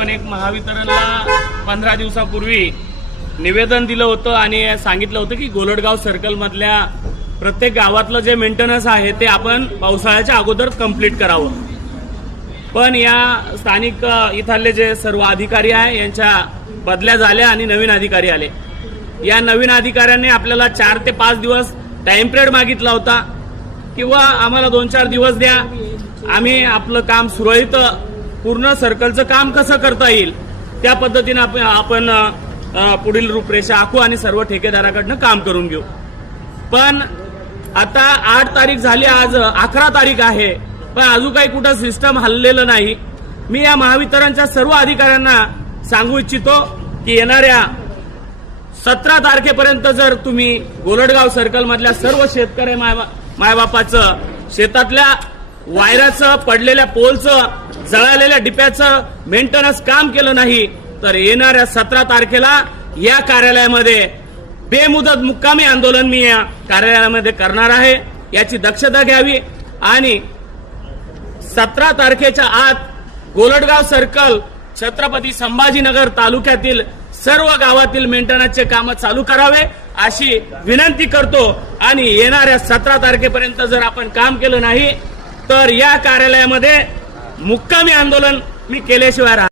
आपण एक महावितरणला 15 दिवसापूर्वी निवेदन दिलं होतं आणि सांगितलं होतं की गोलडगाव सर्कल मधल्या प्रत्येक गावातलं जे मेंटेनन्स आहे ते आपण पावसाळ्याच्या अगोदर कंप्लीट करावं। पण या स्थानिक इथले जे सर्व अधिकारी आहे यांच्या बदल्या झाल्या आणि नवीन अधिकारी आले। या नवीन अधिकाऱ्यांनी आपल्याला 4 ते 5 दिवस टाइम पिरियड मागितला होता किंवा आम्हाला 2-4 दिवस द्या, आम्ही आपलं काम सुरळीत पूर्ण सर्कलचं काम कसं करता येईल त्या पद्धतीने आपण पुढील रूपरेषा आखू आणि सर्व ठेकेदाराकडनं काम करून घेऊ। पण आता 8 तारीख झाली, आज 11 तारीख आहे, पण अजून काही कुठं सिस्टम हललेलं नाही। मी या महावितरणच्या सर्व अधिकाऱ्यांना सांगू इच्छितो की येणाऱ्या 17 तारखेपर्यंत जर तुम्ही गोलडगाव सर्कल मधल्या सर्व शेतकरी मायबापाचं शेतातल्या वायराचं, पडलेल्या पोलचं, जळालेल्या डिप्याचं मेंटेनन्स काम केलं नाही तर येणाऱ्या 17 तारखेला या कार्यालयामध्ये बेमुदत मुक्कामी आंदोलन मी या कार्यालयामध्ये करणार आहे। याची दक्षता घ्यावी आणि 17 तारखेच्या आत गोलडगाव सर्कल छत्रपती संभाजीनगर तालुक्यातील सर्व गावातील मेंटेनन्सचे काम चालू करावे अशी विनंती करतो। आणि येणाऱ्या 17 तारखेपर्यंत जर आपण काम केलं नाही तर या कार्यालयामध्ये मुक्कामी आंदोलन मी केल्याशिवाय